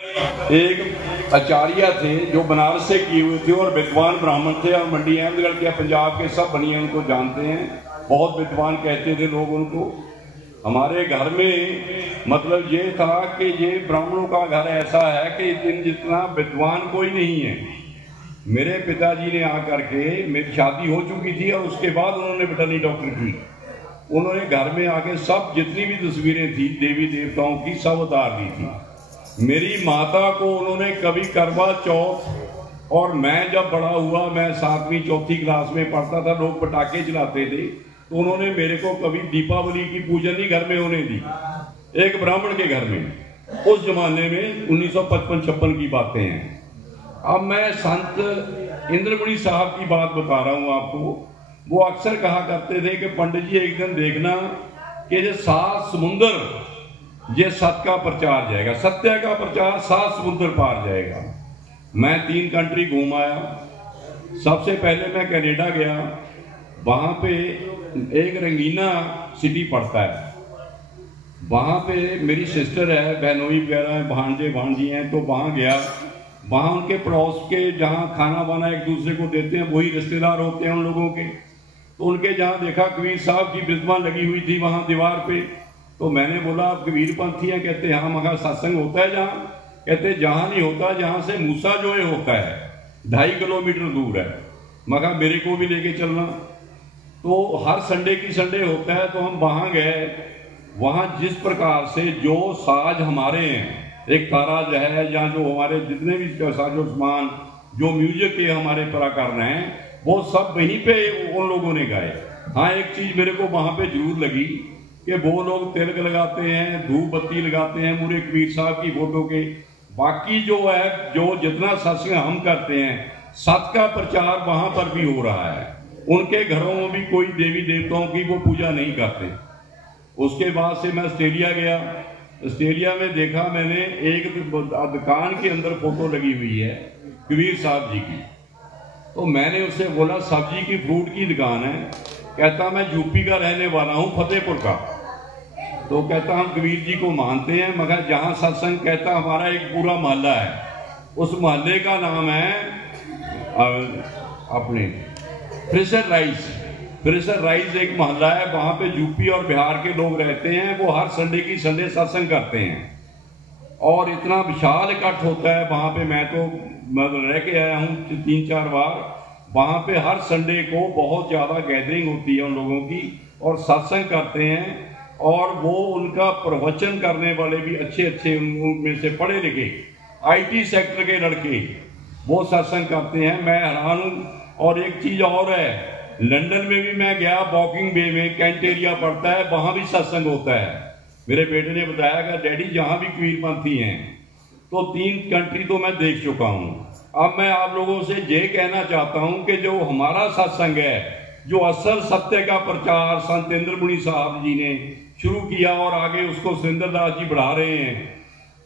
एक आचार्य थे जो बनारस से किए हुए थे और विद्वान ब्राह्मण थे और मंडी अहमदगढ़ के पंजाब के सब बनिए उनको जानते हैं, बहुत विद्वान कहते थे लोग उनको। हमारे घर में मतलब ये था कि ये ब्राह्मणों का घर ऐसा है कि जितना विद्वान कोई नहीं है। मेरे पिताजी ने आकर के, मेरी शादी हो चुकी थी और उसके बाद उन्होंने वेटरनरी डॉक्टर की, उन्होंने घर में आके सब जितनी भी तस्वीरें थी देवी देवताओं की सब उतार दी थी। मेरी माता को उन्होंने कभी करवा चौथ, और मैं जब बड़ा हुआ, मैं 7वीं 4थी क्लास में पढ़ता था, लोग पटाखे चलाते थे, तो उन्होंने मेरे को कभी दीपावली की पूजा नहीं घर में होने दी, एक ब्राह्मण के घर में। उस जमाने में 1955-56 की बातें हैं। अब मैं संत इंद्रमणि साहब की बात बता रहा हूँ आपको। वो अक्सर कहा करते थे कि पंडित जी एक दिन देखना कि ये 7 समुंदर ये सत्य का प्रचार जाएगा, सत्य का प्रचार 7 समुद्र पार जाएगा। मैं 3 कंट्री घूम आया। सबसे पहले मैं कनाडा गया, वहाँ पे एक रंगीना सिटी पड़ता है, वहाँ पे मेरी सिस्टर है, बहनोई वगैरह भांजे भांजी हैं, तो वहाँ गया। वहाँ उनके पड़ोस के जहाँ खाना वाना एक दूसरे को देते हैं वही रिश्तेदार होते हैं उन लोगों के, तो उनके जहाँ देखा कबीर साहब की प्रतिमा लगी हुई थी वहाँ दीवार पे। तो मैंने बोला आप कबीर पंथी हैं? कहते हाँ। मगर सत्संग होता है जहाँ? कहते जहाँ नहीं होता, जहाँ से मूसा जो है होता है 2.5 किलोमीटर दूर है। मगर मेरे को भी लेके चलना। तो हर संडे की संडे होता है, तो हम वहाँ गए। वहाँ जिस प्रकार से जो साज हमारे हैं, एक ताराज है, या जो हमारे जितने भी साजो सामान जो म्यूजिक के हमारे परा कर रहे हैं, वो सब वहीं पे उन लोगों ने गाए। हाँ, एक चीज़ मेरे को वहाँ पे जरूर लगी कि वो लोग तिलक लगाते हैं, धूप बत्ती लगाते हैं पूरे कबीर साहब की फोटो के। बाकी जो है, जो जितना सत्संग हम करते हैं, सत्य का प्रचार वहाँ पर भी हो रहा है। उनके घरों में भी कोई देवी देवताओं की वो पूजा नहीं करते। उसके बाद से मैं ऑस्ट्रेलिया गया। ऑस्ट्रेलिया में देखा मैंने एक दुकान के अंदर फोटो लगी हुई है कबीर साहब जी की। तो मैंने उससे बोला सब्जी की फ्रूट की दुकान है। कहता मैं यूपी का रहने वाला हूँ, फतेहपुर का। तो कहता हम कबीर जी को मानते हैं, मगर जहाँ सत्संग, कहता हमारा एक पूरा मोहल्ला है, उस मोहल्ले का नाम है अपने फ्रेशर राइस। फ्रेशर राइस एक मोहल्ला है, वहाँ पे यूपी और बिहार के लोग रहते हैं। वो हर संडे की संडे सत्संग करते हैं और इतना विशाल इकट्ठ होता है वहाँ पे। मैं तो रह के आया हूँ 3-4 बार। वहाँ पे हर संडे को बहुत ज़्यादा गैदरिंग होती है उन लोगों की, और सत्संग करते हैं। और वो उनका प्रवचन करने वाले भी अच्छे उनमें से पढ़े लिखे IT सेक्टर के लड़के वो सत्संग करते हैं। मैं हैरान हूँ। और एक चीज़ और है, लंदन में भी मैं गया, वॉकिंग वे में कैंट एरिया पड़ता है, वहाँ भी सत्संग होता है। मेरे बेटे ने बताया कि डैडी जहाँ भी कबीर पंथी हैं। तो 3 कंट्री तो मैं देख चुका हूँ। अब मैं आप लोगों से ये कहना चाहता हूँ कि जो हमारा सत्संग है, जो असल सत्य का प्रचार संत इंद्रमणि साहब जी ने शुरू किया और आगे उसको सुरेंद्र दास जी बढ़ा रहे हैं,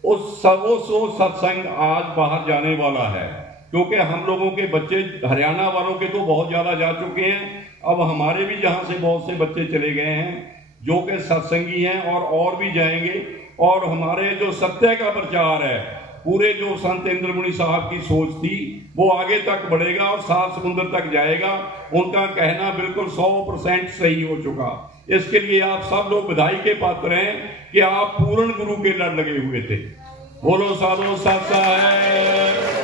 उस सत्संग आज बाहर जाने वाला है। क्योंकि हम लोगों के बच्चे, हरियाणा वालों के तो बहुत ज़्यादा जा चुके हैं, अब हमारे भी जहाँ से बहुत से बच्चे चले गए हैं जो कि सत्संगी हैं, और भी जाएंगे। और हमारे जो सत्य का प्रचार है, पूरे जो संत इंद्रमणि साहब की सोच थी, वो आगे तक बढ़ेगा और 7 समुद्र तक जाएगा। उनका कहना बिल्कुल 100% सही हो चुका। इसके लिए आप सब लोग बधाई के पात्र हैं कि आप पूर्ण गुरु के लड़ लगे हुए थे। बोलो साधो सत साहेब।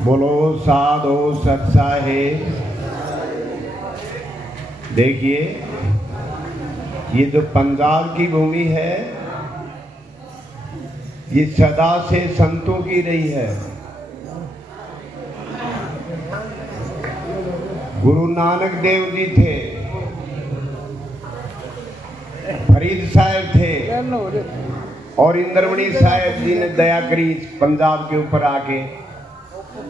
बोलो साधो सत साहेब। देखिए, ये जो पंजाब की भूमि है, ये सदा से संतों की रही है। गुरु नानक देव जी थे, फरीद साहब थे, और इंद्रमणि साहब जी ने दया करी पंजाब के ऊपर आके।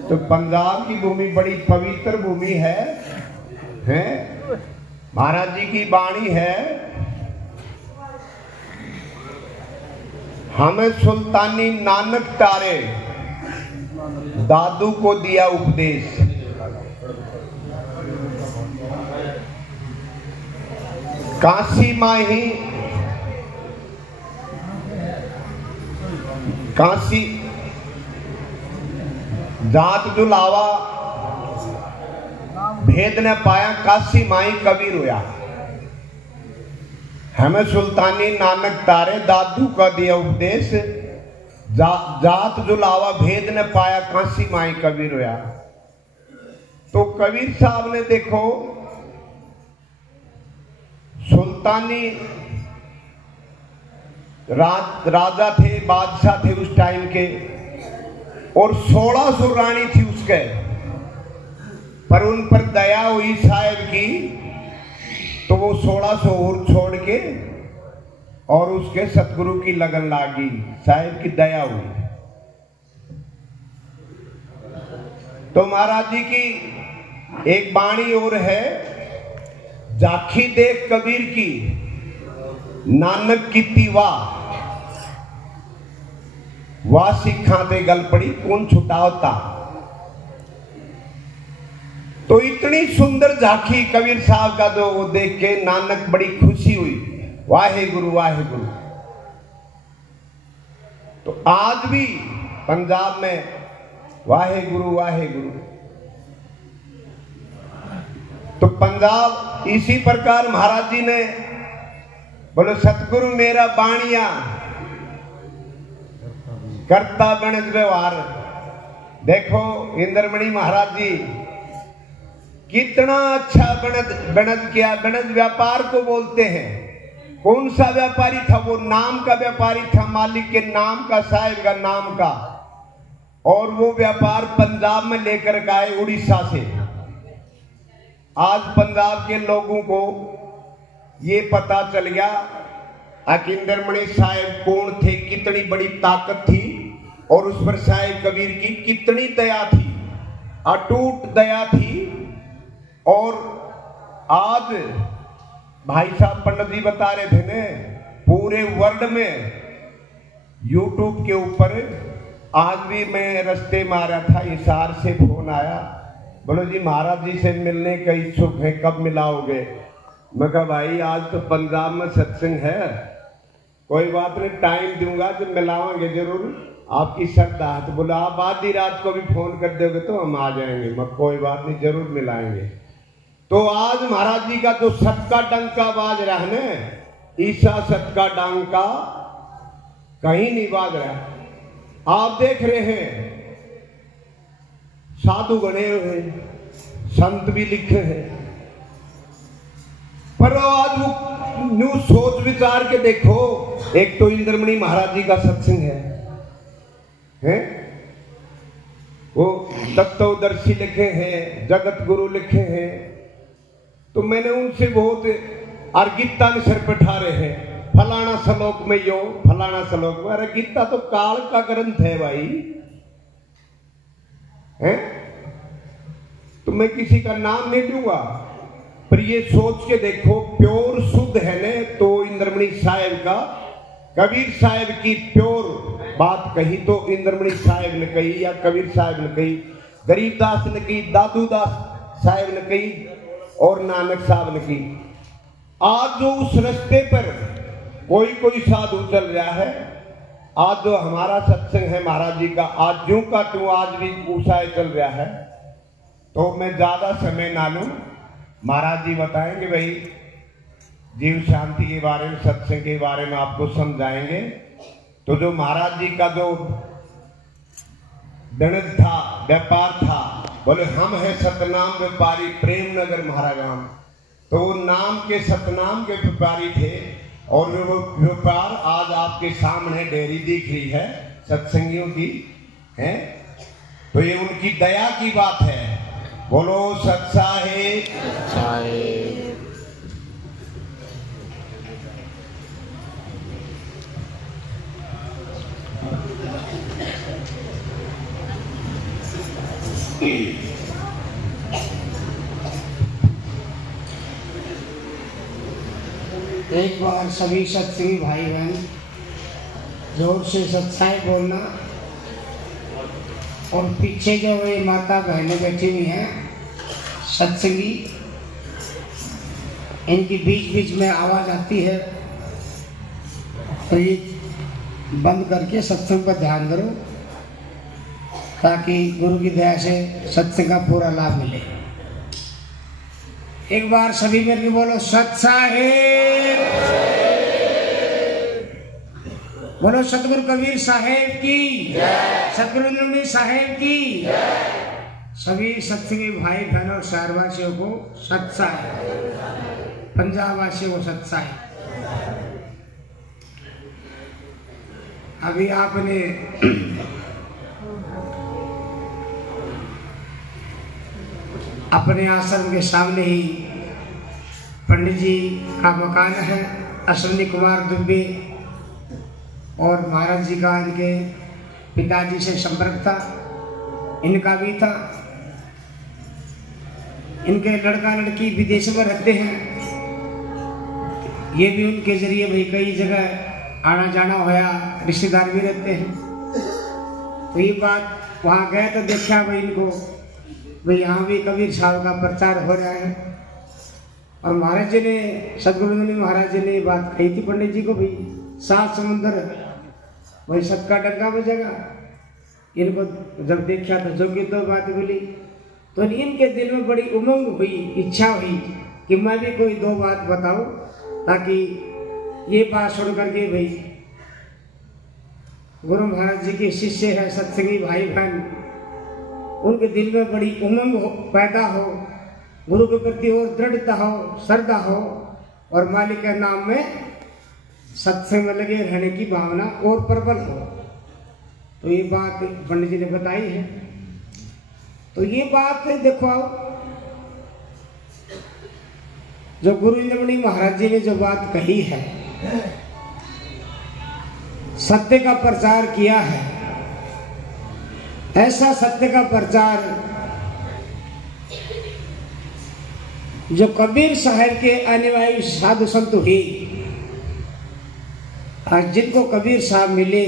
तो पंजाब की भूमि बड़ी पवित्र भूमि है। महाराज जी की वाणी है, हमें सुल्तानी नानक तारे दादू को दिया उपदेश। काशी माही काशी जात जुलावा भेद न पाया, काशी माई कबीर रोया। हमें सुल्तानी नानक तारे दादू का दिया उपदेश, जात जुलावा भेद न पाया, काशी माई कबीर रोया। तो कबीर साहब ने देखो सुल्तानी राजा थे, बादशाह थे उस टाइम के, और 1600 रानी थी उसके, पर उन पर दया हुई साहेब की, तो वो 1600 और छोड़ के और उसके सतगुरु की लगन लागी, साहेब की दया हुई। तो महाराज जी की एक बाणी और है, झांकी देख कबीर की नानक की तीवा, वाह सिखा दे गल पड़ी कौन छुटावता। तो इतनी सुंदर झांकी कबीर साहब का जो वो देख के नानक बड़ी खुशी हुई, वाहे गुरु वाहे गुरु। तो आज भी पंजाब में वाहे गुरु वाहे गुरु। तो पंजाब इसी प्रकार महाराज जी ने बोले सतगुरु मेरा बाणिया करता गणज व्यवहार। देखो इंद्रमणि महाराज जी कितना अच्छा गणज किया। गणज व्यापार को बोलते हैं। कौन सा व्यापारी था? वो नाम का व्यापारी था, मालिक के नाम का, साहिब का नाम का। और वो व्यापार पंजाब में लेकर गए उड़ीसा से। आज पंजाब के लोगों को ये पता चल गया कि इंद्रमणि साहिब कौन थे, कितनी बड़ी ताकत थी, और उस पर साहिब कबीर की कितनी दया थी, अटूट दया थी। और आज भाई साहब पंडित जी बता रहे थे ने, पूरे वर्ल्ड में यूट्यूब के ऊपर आज भी मैं रास्ते में आ रहा था, हिसार से फोन आया, बोलो जी महाराज जी से मिलने का इच्छुक है, कब मिलाओगे? मैं कहा भाई आज तो पंजाब में सत्संग है, कोई बात नहीं, टाइम दूंगा तो मिलावांगे जरूर, आपकी श्रद्धा है। तो बोला आप आधी रात को भी फोन कर दोगे तो हम आ जाएंगे। मैं कोई बात नहीं, जरूर मिलाएंगे। तो आज महाराज जी का जो सत का डंका बाज रहा है ना, ईसा सत का डंका कहीं नहीं बाज रहा। आप देख रहे हैं साधु बने हुए, संत भी लिखे हैं, पर आज वो न्यू सोच विचार के देखो। एक तो इंद्रमणि महाराज जी का सत्संग है? वो तत्वदर्शी लिखे हैं, जगत गुरु लिखे हैं। तो मैंने उनसे बहुत और गीता ने सर पे ठारे हैं, फलाना श्लोक में यो, फलाना श्लोक में। अरे गीता तो काल का ग्रंथ है भाई, है? तो मैं किसी का नाम नहीं दूंगा, पर ये सोच के देखो प्योर शुद्ध है ने। तो इंद्रमणि साहिब का, कबीर साहिब की प्योर बात कही तो इंद्रमणि साहिब ने कही, या कबीर साहिब ने कही, गरीबदास ने कही, दादू दास साहिब ने कही, और नानक साहब ने की। आज जो उस रास्ते पर कोई साधु चल रहा है, आज जो हमारा सत्संग है महाराज जी का, आज ज्यों का त्यों आज भी ऊंचाई चल रहा है। तो मैं ज्यादा समय ना लूं, महाराज जी बताएंगे भाई जीव शांति के बारे में, सत्संग के बारे में आपको समझाएंगे। तो जो महाराज जी का जो गणित था, व्यापार था, बोले हम हैं सतनाम व्यापारी प्रेम नगर महारागाम। तो वो नाम के सतनाम के व्यापारी थे, और वो व्यापार आज आपके सामने डेयरी दिख रही है सत्संगियों की है। तो ये उनकी दया की बात है। बोलो सत साहिब। एक बार सभी सत्संगी भाई बहन जोर से सत्साई बोलना। और पीछे जो वे माता बहनें बैठी हुई हैं सत्संगी, इनकी बीच बीच में आवाज़ आती है, तो ये बंद करके सत्संग पर ध्यान करो ताकि गुरु की दया से सत्संग का पूरा लाभ मिले। एक बार सभी मिलकर बोलो सत साहेब, बोलो सतगुरु कबीर साहेब की, सतगुरु नंदी साहेब की। सभी सत्संगी भाई बहन और शहरवासियों को सत साहेब, पंजाब वासियों को सत साहेब। अभी आपने अपने आश्रम के सामने ही पंडित जी का मकान है, अश्विनी कुमार दुबे, और महाराज जी का इनके पिताजी से संपर्क था, इनका भी था। इनके लड़का लड़की विदेश में रहते हैं, ये भी उनके जरिए भाई कई जगह आना जाना होया, रिश्तेदार भी रहते हैं। तो ये बात वहाँ गए तो देखा भाई इनको, भाई यहाँ भी कबीर साहब का प्रचार हो रहा है। और महाराज जी ने, सदगुरु महाराज जी ने ये बात कही थी पंडित जी को, भाई 7 समुंदर वही सबका डंका बजेगा। इनको जब देखा तो जो की तो बात बोली, तो इनके दिल में बड़ी उमंग हुई, इच्छा हुई कि मैं भी कोई 2 बात बताऊं, ताकि ये बात सुन करके भाई गुरु महाराज जी के शिष्य है सत्संगी भाई बहन, उनके दिल में बड़ी उमंग पैदा हो, गुरु के प्रति और दृढ़ता हो, श्रद्धा हो, और मालिक के नाम में सत्संग में लगे रहने की भावना और प्रबल हो। तो ये बात पंडित जी ने बताई है। तो ये बात देखो, जो गुरु इंद्रमणि महाराज जी ने जो बात कही है, सत्य का प्रचार किया है, ऐसा सत्य का प्रचार जो कबीर साहब के अनुयायी साधु संत हुए, आज जिनको कबीर साहब मिले,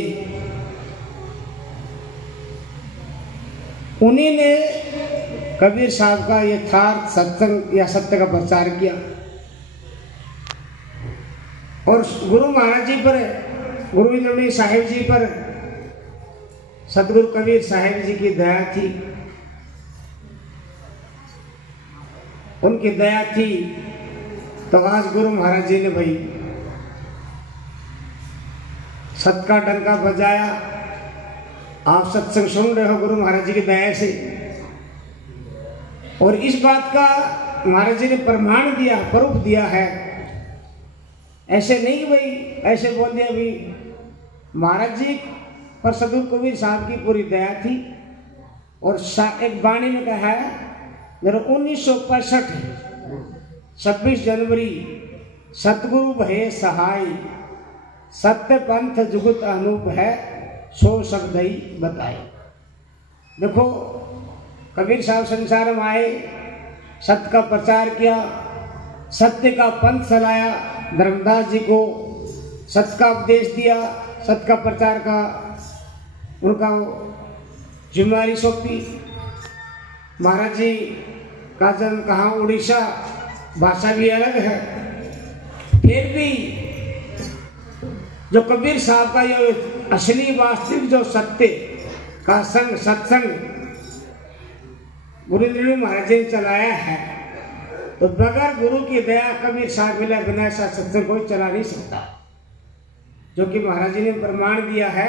उन्हीं ने कबीर साहब का यथार्थ सत्संग या सत्य का प्रचार किया। और गुरु महाराज जी पर, गुरु इंद्रमणि साहेब जी पर सतगुरु कबीर साहेब जी की दया थी, उनकी दया थी। तो आज गुरु महाराज जी ने भाई सत का डंका बजाया। आप सत्संग सुन रहे हो गुरु महाराज जी की दया से, और इस बात का महाराज जी ने प्रमाण दिया, प्रूफ दिया है। ऐसे नहीं भाई ऐसे बोल दिया, भाई महाराज जी पर सदगुरु कबीर साहब की पूरी दया थी। और एक वाणी में कहा है, मेरा 1965 26 जनवरी सतगुरु भय सहाय, सत्य पंथ जुगत अनूप है, सो शब्द ही बताए। देखो कबीर साहब संसार में आए, सत्य का प्रचार किया, सत्य का पंथ चलाया, धर्मदास जी को सत्य का उपदेश दिया, सत्य का प्रचार का उनका जिम्मेदारी सौंपी। महाराज जी का जन्म कहाँ, उड़ीसा, भाषा भी अलग है, फिर भी जो कबीर साहब का ये असली वास्तविक जो सत्य का संग सत्संग गुरु इंद्रमणि महाराज जी ने चलाया है, तो बगैर गुरु की दया कबीर साहब मिला बिना ऐसा सत्संग कोई चला नहीं सकता, जो कि महाराज जी ने प्रमाण दिया है।